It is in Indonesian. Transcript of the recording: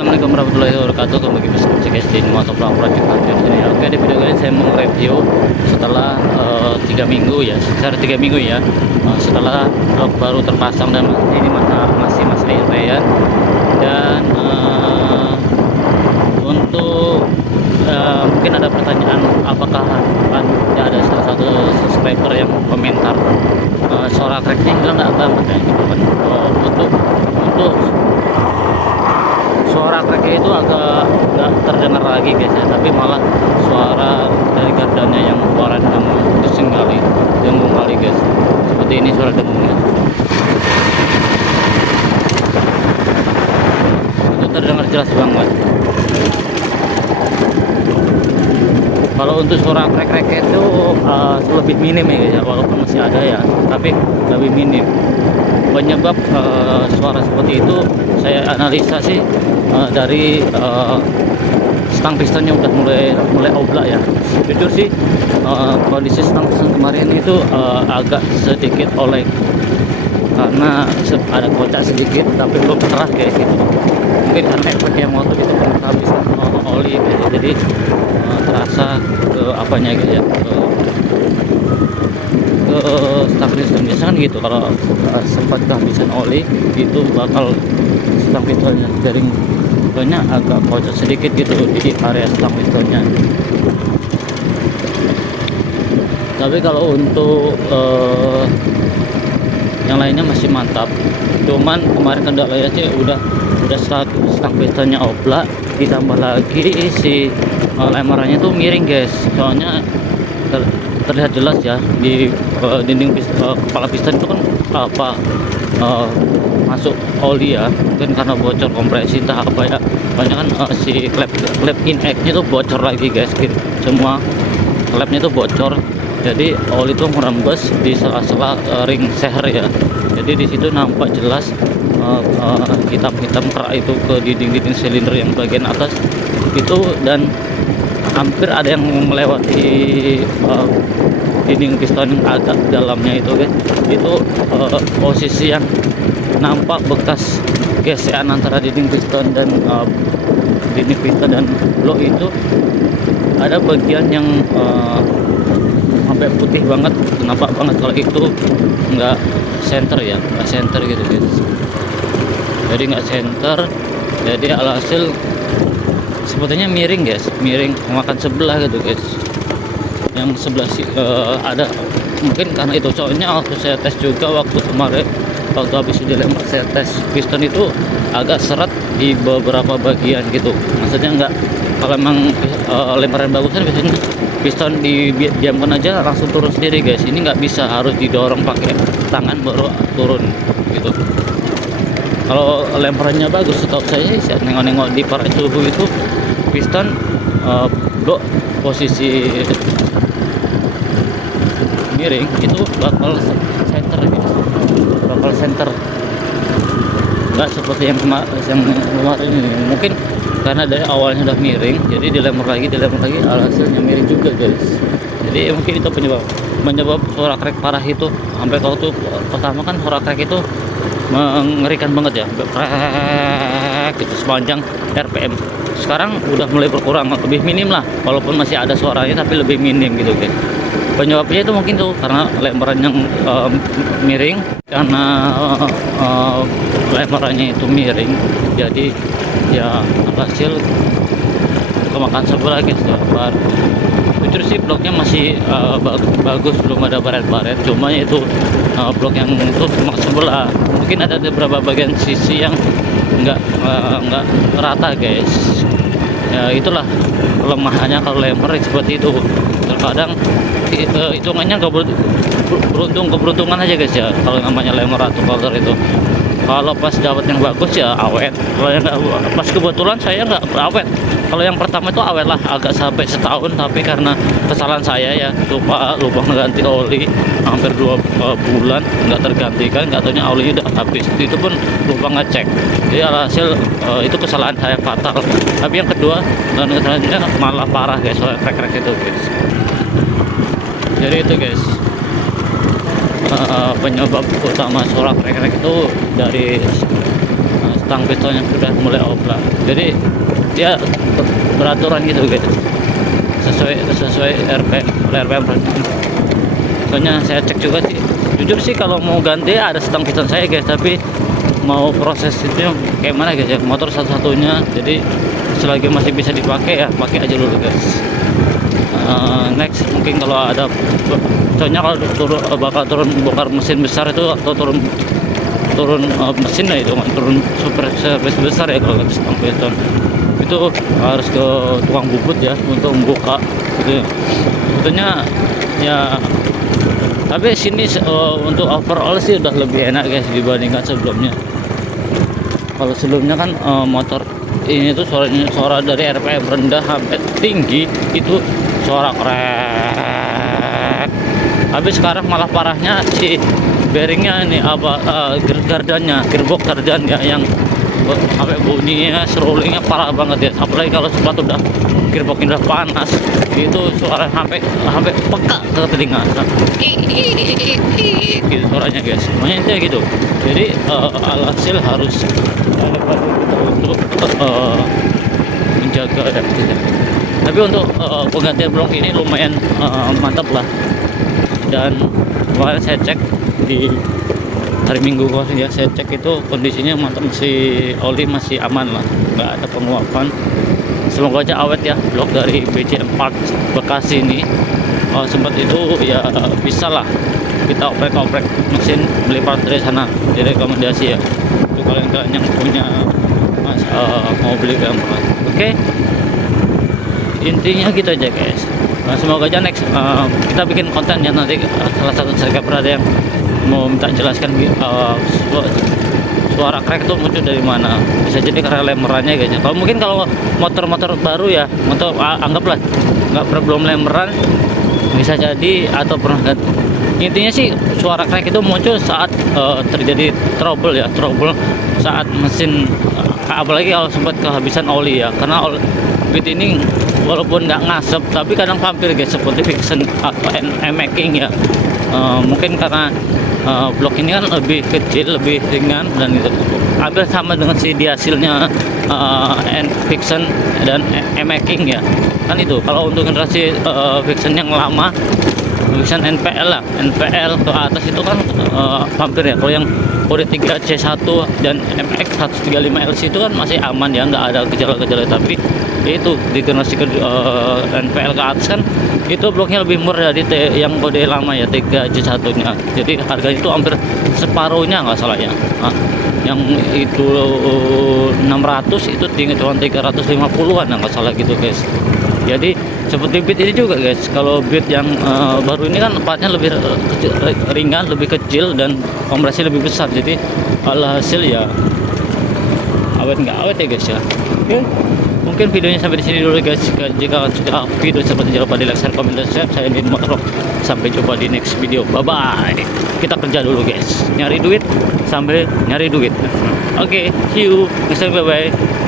Assalamualaikum warahmatullahi wabarakatuh. Kembali bersama saya guys di Motovlog Project Hunter sini. Oke, di video kali ini saya mau review setelah 3 minggu ya, sekitar 3 minggu ya, setelah blok baru terpasang dan ini masih air dan untuk mungkin ada pertanyaan, apakah ada salah satu subscriber yang komentar suara cracknya hilang nggak banget ya gitu kan. Untuk suara cracknya itu agak nggak terdengar lagi guys ya, tapi malah suara dari gardanya yang suara dengung kali guys, seperti ini suara dengungnya itu terdengar jelas banget. Kalau untuk suara krek itu lebih minim ya guys ya, walaupun masih ada ya, tapi lebih minim. Penyebab suara seperti itu saya analisa sih dari stang pistonnya udah mulai oblak ya. Jujur sih kondisi stang piston kemarin itu agak sedikit oleng karena ada kocak sedikit, tapi belum keras kayak gitu. Mungkin karena efeknya motor itu penghabisan oli gitu, jadi terasa ke apanya gitu ya, ke stang piston. Biasanya kan gitu, kalau sempat kehabisan oli itu bakal stang pistonnya, jaring pistonnya agak kocok sedikit gitu di area stang pistonnya. Tapi kalau untuk yang lainnya masih mantap, cuman kemarin kendalanya sih udah stang pistonnya oblak, ditambah lagi si lemarannya tuh miring guys. Soalnya terlihat jelas ya di dinding kepala piston itu kan masuk oli ya, mungkin karena bocor kompresi entah apa ya. Banyak kan si klep in-nya tuh bocor lagi guys, semua klepnya tuh bocor, jadi oli itu merembes di sela-sela ring seher ya. Jadi di situ nampak jelas hitam-hitam kerak itu ke dinding silinder yang bagian atas itu, dan hampir ada yang melewati dinding piston yang agak dalamnya itu guys. Itu posisi yang nampak bekas gesekan antara dinding piston dan blok itu. Ada bagian yang sampai putih banget, nampak banget kalau itu nggak center ya, nggak center gitu guys. Jadi nggak center, jadi alhasil sepertinya miring guys, miring makan sebelah gitu guys. Yang sebelah ada mungkin karena itu, soalnya waktu saya tes juga waktu kemarin, waktu habis dilempar saya tes piston itu agak seret di beberapa bagian gitu. Maksudnya nggak, kalau emang lemparan bagusan biasanya piston didiamkan aja langsung turun sendiri guys. Ini nggak bisa, harus didorong pakai tangan baru turun gitu. Kalau lemparannya bagus, setahu saya nengok-nengok di para suhu itu piston blok posisi miring itu bakal center gitu, bakal center, nggak seperti yang kemarin ini. Mungkin karena dari awalnya udah miring, jadi dilempar lagi hasilnya miring juga guys. Jadi mungkin itu penyebab suara crack parah itu. Sampai waktu pertama kan suara crack itu mengerikan banget ya, crack gitu sepanjang RPM. Sekarang udah mulai berkurang, lebih minim lah, walaupun masih ada suaranya tapi lebih minim gitu guys. Penyebabnya itu mungkin tuh karena lemparan yang miring, karena lemparannya itu miring, jadi ya hasil kemakan sebelah guys ya. Jujur sih bloknya masih bagus, belum ada baret-baret, cuma itu blok yang itu cuma sebelah. Mungkin ada beberapa bagian sisi yang nggak rata guys. Ya itulah kelemahannya kalau lempar seperti itu. Terkadang hitungannya nggak keberuntungan aja guys ya, kalau namanya lempar atau color itu. Kalau pas dapat yang bagus ya awet, kalau yang nggak, pas kebetulan saya nggak awet. Kalau yang pertama itu awet lah, agak sampai setahun, tapi karena kesalahan saya ya, lupa mengganti oli hampir 2 bulan nggak tergantikan, nggak taunya olinya udah habis. Itu pun lupa ngecek, jadi alhasil itu kesalahan saya fatal. Tapi yang kedua, dan kesalahannya malah parah guys, soal crack itu guys. Jadi itu guys, penyebab utama suara crack itu dari tang pistonnya sudah mulai oplah. Jadi dia beraturan gitu guys, sesuai RPM. Soalnya saya cek juga sih, jujur sih kalau mau ganti ada setang piston saya guys, tapi mau proses itu kayak mana guys ya, motor satu-satunya, jadi selagi masih bisa dipakai ya pakai aja dulu guys. Next mungkin kalau ada, soalnya kalau bakal turun bongkar mesin besar itu atau turun mesin lah, itu turun super service besar ya kalau setang piston itu harus ke tukang bubut ya untuk membuka gitu. Sebetulnya ya, tapi sini untuk overall sih udah lebih enak guys dibandingkan sebelumnya. Kalau sebelumnya kan motor ini tuh suara dari RPM rendah sampai tinggi itu suara krek. Habis sekarang malah parahnya si bearingnya ini gardanya, gearbox gardan ya, yang sampai bunyinya serulingnya parah banget ya. Apalagi kalau sepatu udah gearboxnya udah panas, itu suara sampai peka ke telinga. Gitu suaranya guys. Makanya intinya gitu. Jadi alhasil harus kita untuk menjaga ya. Tapi untuk penggantian blok ini lumayan mantap lah. Dan kemarin saya cek di hari Minggu kemarin ya, saya cek itu kondisinya mantap, masih oli masih aman lah, nggak ada penguapan. Semoga aja awet ya blok dari BCM Parts Bekasi ini. Sempat itu ya bisa lah kita oprek mesin, beli part dari sana, jadi rekomendasi ya untuk kalian yang punya mau beli gampang. Oke, intinya gitu aja guys. Semoga aja next kita bikin konten ya, nanti salah satu subscriber ada yang mau minta jelaskan suara crack itu muncul dari mana. Bisa jadi karena lemerannya guys. Kalau mungkin kalau motor-motor baru ya, motor anggaplah nggak belum lemeran, bisa jadi atau pernah ganti. Intinya sih suara crack itu muncul saat terjadi trouble saat mesin, apalagi kalau sempat kehabisan oli ya, karena Beat ini walaupun nggak ngasep tapi kadang vampir guys, seperti Vixen atau NMAX ya. Mungkin karena blok ini kan lebih kecil, lebih ringan, dan itu hampir sama dengan si hasilnya Vixen dan NMAX ya. Kan itu kalau untuk generasi Vixen yang lama, Vixen NPL ke atas itu kan vampir ya. Kalau yang kode 3C1 dan MX 135LC itu kan masih aman ya, nggak ada gejala-gejala. Tapi itu di generasi NPL ke atas kan itu bloknya lebih murah dari yang kode lama ya, 3C1 nya. Jadi harganya itu hampir separuhnya nggak salah ya. Yang itu 600 itu cuma 350-an nggak salah gitu guys. Jadi seperti Beat ini juga guys, kalau Beat yang baru ini kan partnya lebih ringan, lebih kecil, dan kompresi lebih besar. Jadi alhasil ya awet nggak awet ya guys ya. Oke, mungkin videonya sampai di sini dulu guys. Jika sudah video seperti, jangan lupa di like, share, komen, dan subscribe. Saya Din Motor. Sampai jumpa di next video. Bye bye. Kita kerja dulu guys, nyari duit sambil nyari duit. Oke, see you next time. Bye bye.